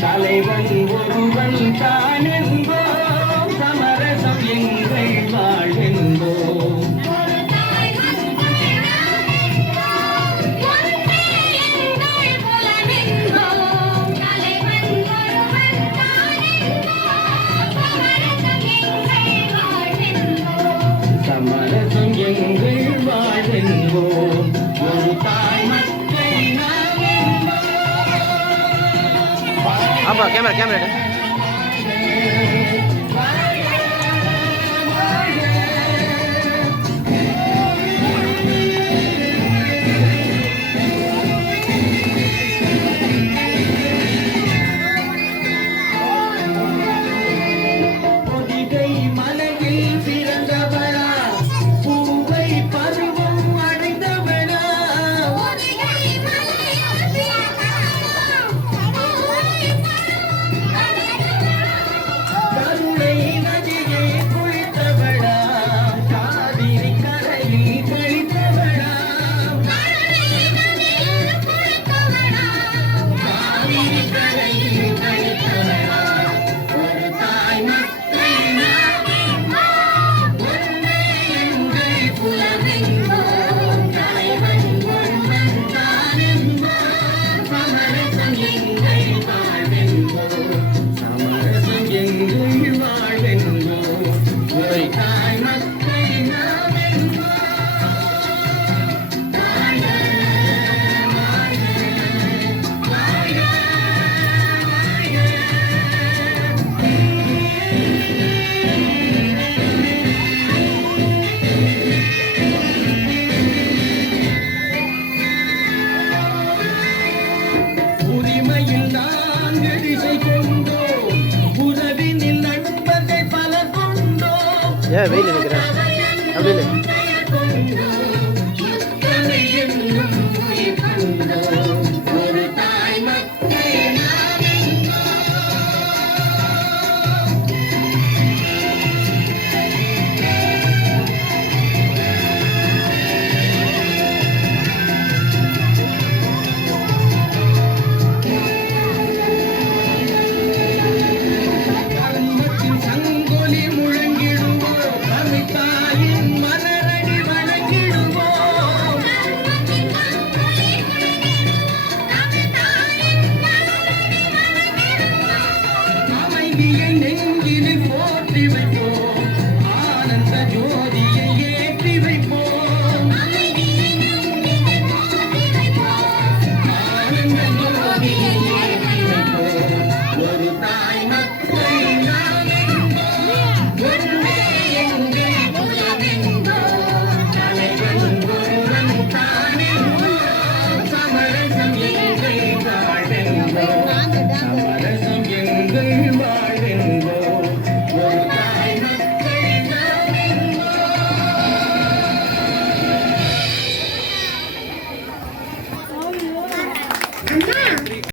தலைவன் ஒருவன் தான் என்போம் சமரசம் எங்கள் வாழ்வென்போம் சமரசம் எங்கள் வாழ்வென்போம் ஒரு தாய் மக்கள் நாம் ஆமா கேமரா பொதிகை மலையில் பிறந்தவளா பூவை பருவம் அடைந்தவளா கருணை நதியை குளித்தவளா காவிரி கரையில் கழித்தவளா காவிரி கரையில் கழித்தவளா ஒரு தாய் மக்கள் நாம் ஒன்றே எங்கள் புலமென்போம் தலைவன் ஒருவன் தான் என்போம் சமரசம் எங்கள் வாழ்வென்போம் சமரசம் எங்கள் வாழ்வென்போம் ஒரு தாய் மக்கள் நாம் என்போம் வாழ்க வாழ்க வாழ்க உரிமையில் நான்கு திசை கொண்டோம் உறவினில் நண்பர்கள் பலர் கொண்டோம் ஏன் வெயில் நிற்கிறேன் அப்படி இல்லை பெயர் கொண்டோம் எத்தனை என்னும் உயிர் கொண்டோம்